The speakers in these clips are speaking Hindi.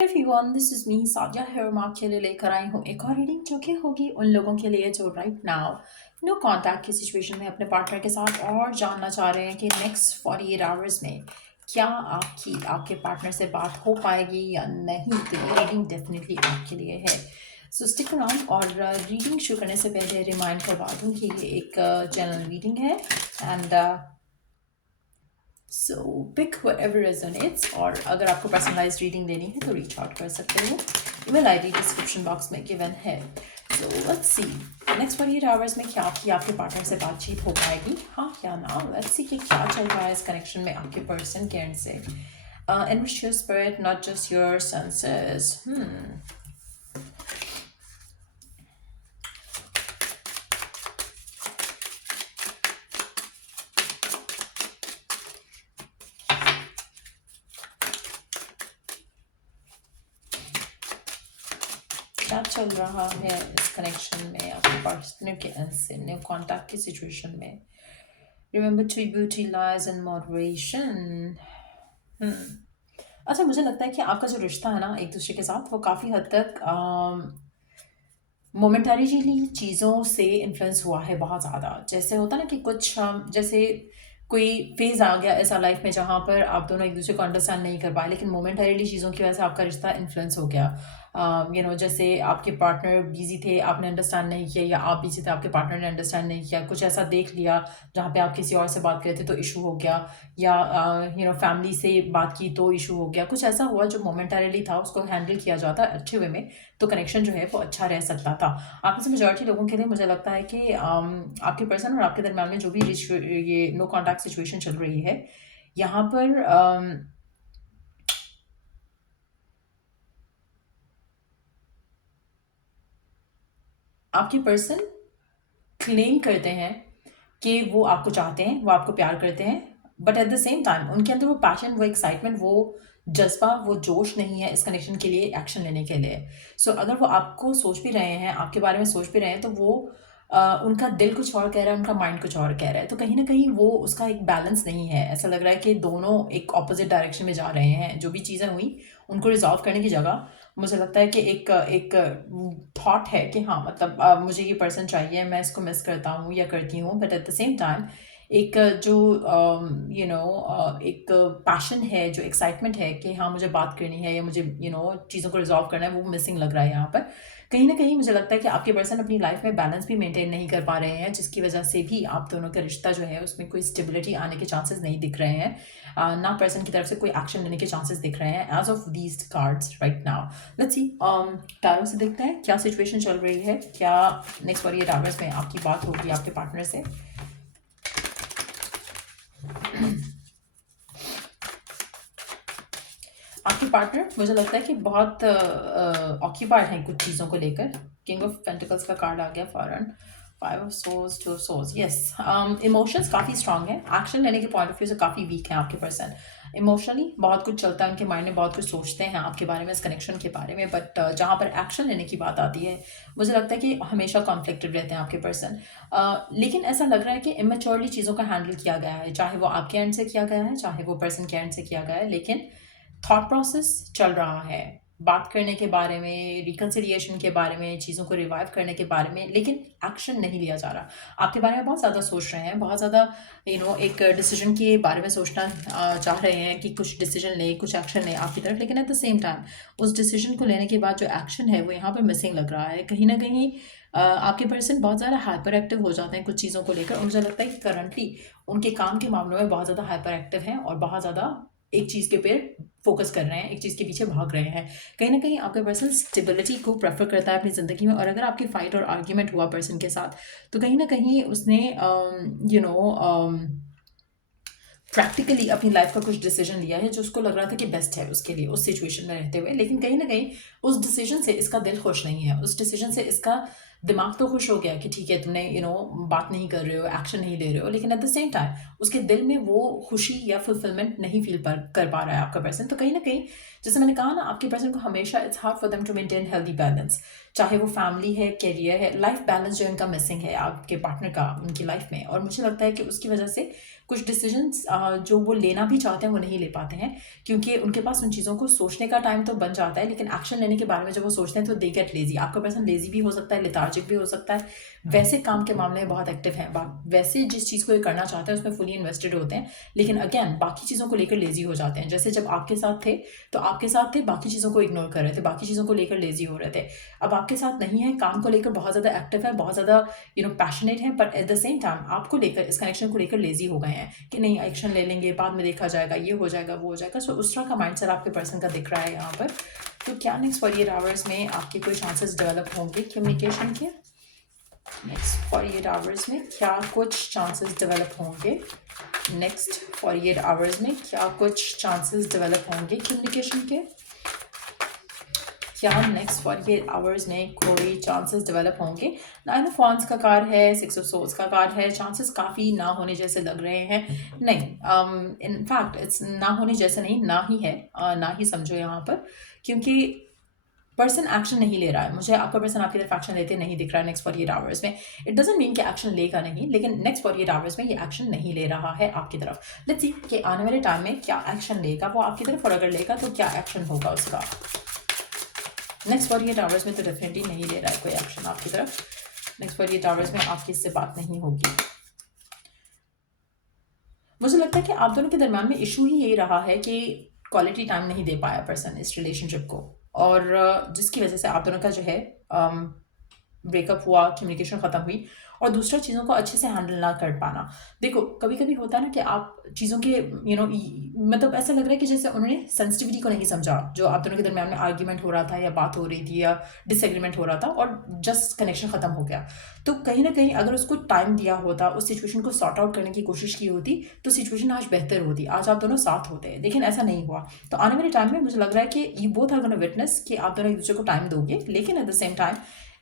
Everyone, this is me Sadia here. मैं आपके लिए लेकर आई हूँ एक और रीडिंग जो कि होगी उन लोगों के लिए जो राइट नाउ नो कांटेक्ट की सिचुएशन में अपने पार्टनर के साथ और जानना चाह रहे हैं कि नेक्स्ट 48 आवर्स में क्या आपके पार्टनर से बात हो पाएगी या नहीं। तो ये रीडिंग डेफिनेटली आपके लिए है। सो स्टिक अराउंड। और रीडिंग शुरू करने से पहले रिमाइंड करवा दूँ कि ये एक जनरल रीडिंग है and so pick whatever resonates. और अगर आपको पर्सनलाइज रीडिंग लेनी है तो रीच आउट कर सकते हो। ईमेल आईडी डिस्क्रिप्शन बॉक्स में गिवन है। So let's see next 48 hours में क्या आपके पार्टनर से बातचीत हो पाएगी, हाँ या ना। लेट्स सी कि क्या चल रहा है इस कनेक्शन में आपके पर्सन के एंड से। Enrich your spirit, not just your senses. क्या चल रहा है इस कनेक्शन में आपके पार्टनर के एंड से न्यू कॉन्टैक्ट की सिचुएशन में। Remember to beauty lies in moderation. अच्छा, मुझे लगता है कि आपका जो रिश्ता है ना एक दूसरे के साथ, वो काफ़ी हद तक मोमेंटरीली चीज़ों से इन्फ्लुएंस हुआ है बहुत ज़्यादा। जैसे होता ना कि कुछ जैसे कोई फेज़ आ गया ऐसा लाइफ में जहाँ पर आप दोनों एक दूसरे को अंडरस्टैंड नहीं कर पाए, लेकिन मोमेंटरीली चीज़ों की वजह से आपका रिश्ता इन्फ्लुएंस हो गया। जैसे आपके पार्टनर बिजी थे, आपने अंडरस्टैंड नहीं किया, या आप बिजी थे, आपके पार्टनर ने अंडरस्टैंड नहीं किया, कुछ ऐसा देख लिया जहाँ पे आप किसी और से बात कर रहे थे तो इशू हो गया, या फैमिली से बात की तो इशू हो गया। कुछ ऐसा हुआ जो मोमेंटरीली था, उसको हैंडल किया जाता अच्छे वे में तो कनेक्शन जो है वो अच्छा रह सकता था। आप में से मेजॉरिटी लोगों के लिए मुझे लगता है कि आपके पर्सन और आपके दरम्यान में जो भी ये नो कॉन्टैक्ट सिचुएशन चल रही है, यहाँ पर आपके पर्सन क्लेम करते हैं कि वो आपको चाहते हैं, वो आपको प्यार करते हैं, but at the same time उनके अंदर वो पैशन, वो एक्साइटमेंट, वो जज्बा, वो जोश नहीं है इस कनेक्शन के लिए, एक्शन लेने के लिए। सो अगर वो आपको सोच भी रहे हैं, आपके बारे में सोच भी रहे हैं, तो वो उनका दिल कुछ और कह रहा है, उनका माइंड कुछ और कह रहा है। तो कहीं ना कहीं वो उसका एक बैलेंस नहीं है। ऐसा लग रहा है कि दोनों एक ऑपोजिट डायरेक्शन में जा रहे हैं। जो भी चीज़ें हुई उनको रिजॉल्व करने की जगह मुझे लगता है कि एक एक थॉट है कि हाँ, मतलब मुझे ये पर्सन चाहिए, मैं इसको मिस करता हूँ या करती हूँ, but at the same time एक जो एक पैशन है, जो एक्साइटमेंट है कि हाँ मुझे बात करनी है या मुझे चीज़ों को रिजॉल्व करना है, वो मिसिंग लग रहा है यहाँ पर। कहीं ना कहीं मुझे लगता है कि आपके पर्सन अपनी लाइफ में बैलेंस भी मेंटेन नहीं कर पा रहे हैं, जिसकी वजह से भी आप दोनों का रिश्ता जो है उसमें कोई स्टेबिलिटी आने के चांसेस नहीं दिख रहे हैं। ना पर्सन की तरफ से कोई एक्शन लेने के चांसेस दिख रहे हैं as of these cards right now. Let's see tarot से देखते हैं क्या सिचुएशन चल रही है, क्या नेक्स्ट 48 आवर्स में आपकी बात होगी आपके पार्टनर से। आपके पार्टनर मुझे लगता है कि बहुत ऑक्यूपाइड हैं कुछ चीज़ों को लेकर। किंग ऑफ पेंटिकल्स का कार्ड आ गया फॉरन, 5 of source, 2 of source. Yes, emotions काफ़ी स्ट्रांग है, एक्शन लेने के पॉइंट ऑफ व्यू से काफ़ी वीक है आपके पर्सन। इमोशनली बहुत कुछ चलता है उनके माइंड में, बहुत कुछ सोचते हैं आपके बारे में, इस कनेक्शन के बारे में, बट जहाँ पर एक्शन लेने की बात आती है मुझे लगता है कि हमेशा कॉन्फ्लिक्टेड रहते हैं आपके पर्सन। लेकिन ऐसा लग रहा है कि इमेच्योरली चीज़ों का हैंडल किया गया है, चाहे वो आपके एंड से किया गया है, चाहे वो पर्सन के एंड से किया गया है, लेकिन थॉट प्रोसेस चल रहा है बात करने के बारे में, रिकन्सिलिएशन के बारे में, चीज़ों को रिवाइव करने के बारे में, लेकिन एक्शन नहीं लिया जा रहा। आपके बारे में बहुत ज़्यादा सोच रहे हैं, बहुत ज़्यादा एक डिसीजन के बारे में सोचना चाह रहे हैं कि कुछ डिसीजन लें, कुछ एक्शन लें आपकी तरफ, लेकिन एट द सेम टाइम उस डिसीजन को लेने के बाद जो एक्शन है वो यहाँ पर मिसिंग लग रहा है। कहीं ना कहीं आपके पर्सन बहुत ज़्यादा हाइपर एक्टिव हो जाते हैं कुछ चीज़ों को लेकर, और मुझे लगता है कि करंटली उनके काम के मामलों में बहुत ज़्यादा हाइपर एक्टिव हैं और बहुत ज़्यादा एक चीज़ के पे फोकस कर रहे हैं, एक चीज़ के पीछे भाग रहे हैं। कहीं ना कहीं आपका पर्सन स्टेबिलिटी को प्रेफर करता है अपनी ज़िंदगी में, और अगर आपकी फाइट और आर्ग्यूमेंट हुआ पर्सन के साथ तो कहीं ना कहीं उसने प्रैक्टिकली अपनी लाइफ का कुछ डिसीजन लिया है जो उसको लग रहा था कि बेस्ट है उसके लिए उस सिचुएशन में रहते हुए, लेकिन कहीं ना कहीं उस डिसीजन से इसका दिल खुश नहीं है, उस डिसीजन से इसका दिमाग तो खुश हो गया कि ठीक है तुमने बात नहीं कर रहे हो, एक्शन नहीं ले रहे हो, लेकिन एट द सेम टाइम उसके दिल में वो खुशी या फुलफिलमेंट नहीं फील कर पा रहा है आपका पर्सन। तो कहीं ना कहीं जैसे मैंने कहा ना, आपके पर्सन को हमेशा it's hard for them to maintain healthy balance, चाहे वो फैमिली है, करियर है, लाइफ बैलेंस जो इनका मिसिंग है आपके पार्टनर का उनकी लाइफ में। और मुझे लगता है कि उसकी वजह से कुछ डिसीजंस जो वो लेना भी चाहते हैं वो नहीं ले पाते हैं, क्योंकि उनके पास उन चीज़ों को सोचने का टाइम तो बन जाता है, लेकिन एक्शन लेने के बारे में जब वो सोचते हैं तो दे गेट लेजी। आपका पर्सन लेजी भी हो सकता है, लेथार्जिक भी हो सकता है, वैसे काम के मामले में बहुत एक्टिव है, वैसे जिस चीज़ को ये करना चाहते हैं उसमें फुली इन्वेस्टेड होते हैं, लेकिन अगेन बाकी चीज़ों को लेकर लेजी हो जाते हैं। जैसे जब आपके साथ थे तो आपके साथ थे, बाकी चीज़ों को इग्नोर कर रहे थे, बाकी चीज़ों को लेकर लेजी हो रहे थे। अब आपके साथ नहीं है, काम को लेकर बहुत ज़्यादा एक्टिव है, बहुत ज़्यादा पैशनेट है, but at the same time आपको लेकर, इस कनेक्शन को लेकर लेजी हो गए हैं कि नहीं एक्शन ले लेंगे, बाद में देखा जाएगा, ये हो जाएगा, वो हो जाएगा। सो उस तरह का माइंडसेट आपके पर्सन का दिख रहा है यहाँ पर। तो क्या नेक्स्ट 48 आवर्स में आपके कोई चांसेस डेवलप होंगे कम्युनिकेशन के? नेक्स्ट 48 आवर्स में क्या कुछ चांसेस डेवलप होंगे? नेक्स्ट 48 आवर्स में क्या कुछ चांसेस डेवलप होंगे कम्युनिकेशन के? क्या नेक्स्ट 48 आवर्स में कोई चांसेस डेवलप होंगे? 9 ऑफ वॉन्ड्स का कार्ड है, 6 ऑफ सोर्ड्स का कार्ड है, चांसेस काफ़ी ना होने जैसे लग रहे हैं। नहीं, इनफैक्ट इट्स ना होने जैसे नहीं, ना ही है, ना ही समझो यहाँ पर, क्योंकि पर्सन एक्शन नहीं ले रहा है। मुझे आपका पर्सन आपकी तरफ एक्शन लेते नहीं दिख रहा है नेक्स्ट 48 आवर्स में। इट डजंट मीन कि एक्शन लेगा नहीं, लेकिन नेक्स्ट 48 आवर्स में ये एक्शन नहीं ले रहा है आपकी तरफ। लेट्स सी कि आने वाले टाइम में क्या एक्शन लेगा वो आपकी तरफ, और अगर लेगा तो क्या एक्शन होगा उसका। नेक्स्ट 48 आवर्स में तो डेफिनेटली नहीं ले रहा है कोई एक्शन आपकी तरफ। नेक्स्ट 48 आवर्स में आपकी इससे बात नहीं होगी। मुझे लगता है कि आप दोनों के दरम्यान में इशू ही यही रहा है कि क्वालिटी टाइम नहीं दे पाया पर्सन इस रिलेशनशिप को, और जिसकी वजह से आप दोनों का जो है ब्रेकअप हुआ, कम्युनिकेशन ख़त्म हुई, और दूसरा चीज़ों को अच्छे से हैंडल ना कर पाना। देखो कभी कभी होता है ना कि आप चीज़ों के मतलब ऐसा लग रहा है कि जैसे उन्होंने सेंसिटिविटी को नहीं समझा, जो आप दोनों के दरम्यान में आर्ग्यूमेंट हो रहा था या बात हो रही थी या डिसएग्रीमेंट हो रहा था, और जस्ट कनेक्शन ख़त्म हो गया। तो कहीं ना कहीं अगर उसको टाइम दिया होता, उस सिचुएशन को सॉर्ट आउट करने की कोशिश की होती, तो सिचुएशन आज बेहतर होती, आज आप दोनों साथ होते हैं, लेकिन ऐसा नहीं हुआ। तो आने वाले टाइम में मुझे लग रहा है कि you both are gonna witness कि आप दोनों एक दूसरे को टाइम दोगे, लेकिन एट द सेम टाइम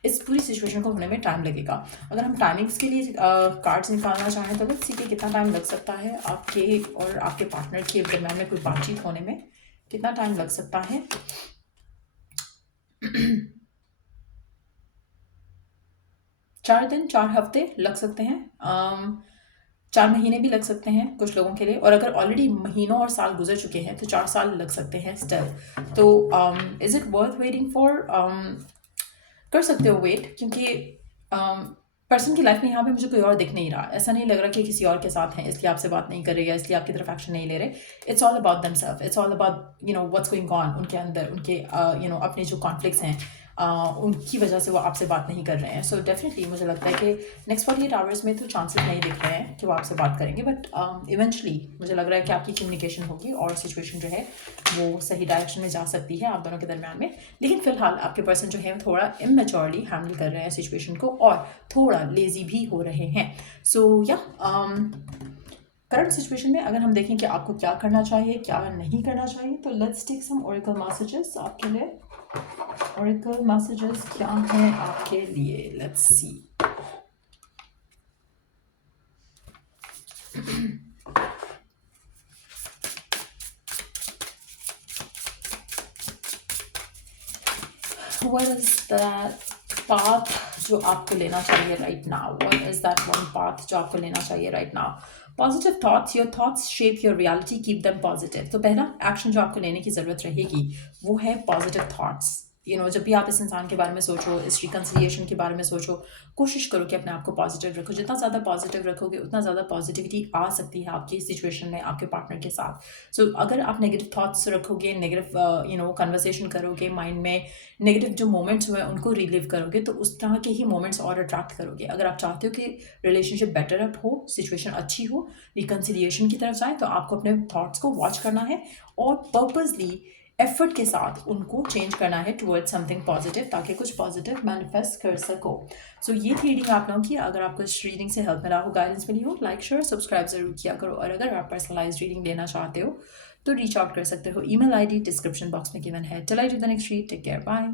इस पूरी सिचुएशन को होने में टाइम लगेगा। अगर हम टाइमिंग्स के लिए कार्ड्स निकालना चाहें तो लेट्स सी कि कितना टाइम लग सकता है आपके और आपके पार्टनर के दरम्यान में कोई बातचीत होने में, कितना टाइम लग सकता है? 4 दिन, 4 हफ्ते लग सकते हैं, 4 महीने भी लग सकते हैं कुछ लोगों के लिए, और अगर ऑलरेडी महीनों और साल गुजर चुके हैं तो 4 साल लग सकते हैं स्टिल। तो is it worth waiting for? कर सकते हो वेट, क्योंकि पर्सन की लाइफ में यहाँ पे मुझे कोई और दिख नहीं रहा। ऐसा नहीं लग रहा कि किसी और के साथ हैं इसलिए आपसे बात नहीं कर रहे या इसलिए आपकी तरफ एक्शन नहीं ले रहे। It's all about themselves, it's all about what's going on उनके अंदर, उनके अपने जो कॉन्फ्लिक्ट्स हैं उनकी वजह से वो आपसे बात नहीं कर रहे हैं। सो डेफिनेटली मुझे लगता है कि नेक्स्ट 48 आवर्स में तो चांसेस नहीं दिख रहे हैं कि वो आपसे बात करेंगे, बट इवेंचुअली मुझे लग रहा है कि आपकी कम्युनिकेशन होगी और सिचुएशन जो है वो सही डायरेक्शन में जा सकती है आप दोनों के दरम्यान में। लेकिन फिलहाल आपके पर्सन जो है थोड़ा इमेच्योरली हैंडल कर रहे हैं सिचुएशन को और थोड़ा लेजी भी हो रहे हैं। सो या करंट सिचुएशन में अगर हम देखें कि आपको क्या करना चाहिए, क्या नहीं करना चाहिए, तो let's take some oracle messages आपके लिए। ओरेकल मैसेजेस क्या हैं आपके लिए? Let's see. What is that path जो आपको लेना चाहिए right now? What is that one path जो आपको लेना चाहिए right now? Positive thoughts, your thoughts shape your reality, keep them positive. तो पहला एक्शन जो आपको लेने की ज़रूरत रहेगी वो है positive thoughts. जब भी आप इस इंसान के बारे में सोचो, इस रिकन्सिलिएशन के बारे में सोचो, कोशिश करो कि अपने आप को पॉजिटिव रखो। जितना ज़्यादा पॉजिटिव रखोगे उतना ज़्यादा पॉजिटिविटी आ सकती है आपकी सिचुएशन में आपके पार्टनर के साथ। सो अगर आप नेगेटिव थॉट्स रखोगे, नेगेटिव कन्वर्सेशन करोगे, माइंड में नेगेटिव जो मोमेंट्स हुए उनको रिलीव करोगे, तो उस तरह के ही मोमेंट्स और अट्रैक्ट करोगे। अगर आप चाहते हो कि रिलेशनशिप बेटर अप हो, सिचुएशन अच्छी हो, रिकन्सिलिएशन की तरफ जाए, तो आपको अपने थॉट्स को वॉच करना है और पर्पसली एफर्ट के साथ उनको चेंज करना है टुवर्ड्स समथिंग पॉजिटिव, ताकि कुछ पॉजिटिव मैनिफेस्ट कर सको। सो ये थी रीडिंग आप लोगों की। अगर आपको इस रीडिंग से हेल्प मिला हो, गाइडेंस मिली हो, लाइक शेयर सब्सक्राइब जरूर किया करो। और अगर आप पर्सनलाइज रीडिंग लेना चाहते हो तो रीच आउट कर सकते हो। ईमेल आईडी डिस्क्रिप्शन बॉक्स में गिवन है। Till I do the next read, take care, bye.